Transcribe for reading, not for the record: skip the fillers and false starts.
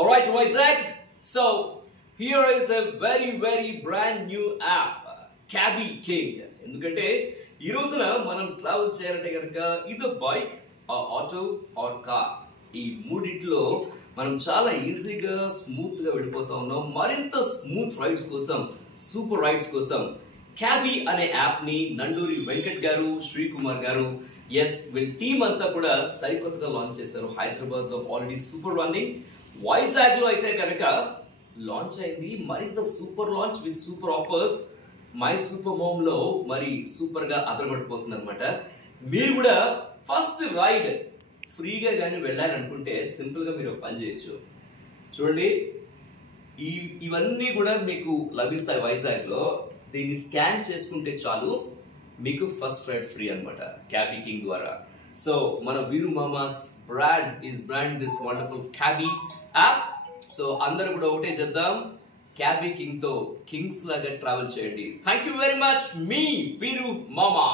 Alright, Isaac. So here is a very brand new app, Cabby King. ఎందుకంటే ఈ రోజున మనం ట్రావెల్ చేయాలంటే కనుక ఇది బైక్ ఆటో ఆర్ కార్ ఈ మూడిట్లో మనం చాలా ఈజీగా స్మూత్ గా వెళ్ళిపోతా ఉన్నాం. మరింత స్మూత్ రైడ్స్ కోసం, సూపర్ రైడ్స్ కోసం క్యాబీ అనే యాప్ ని నండూరి వెంకట్ గారు, శ్రీకుమార్ గారు, ఎస్ వీళ్ళ టీమ్ అంతా కూడా సరికొత్తగా లాంచ్ చేశారు. హైదరాబాద్ లో ఆల్రెడీ సూపర్ రన్నింగ్, వైజాగ్ లో అయితే కనుక లాంచ్ అయింది. మరింత super launch with super offers. My super mom లో మరి సూపర్ గా అదరగొట్టిపోతుంది అనమాట. మీరు కూడా ఫస్ట్ రైడ్ ఫ్రీగా కానీ వెళ్ళాలనుకుంటే సింపుల్ గా మీరు పని చేయొచ్చు. చూడండి, ఇవన్నీ కూడా మీకు లభిస్తాయి వైజాగ్ లో. దీన్ని స్కాన్ చేసుకుంటే చాలు, మీకు ఫస్ట్ రైడ్ ఫ్రీ అనమాట క్యాబీ కింగ్ ద్వారా. సో మన Veeru Mama's brand is brand this wonderful Cabby app. So అందరూ కూడా ఒకటే చేద్దాం, క్యాబీ కింగ్ తో కింగ్స్ లాగా ట్రావెల్ చేయండి. Thank you very much. మీ వీరు మామా.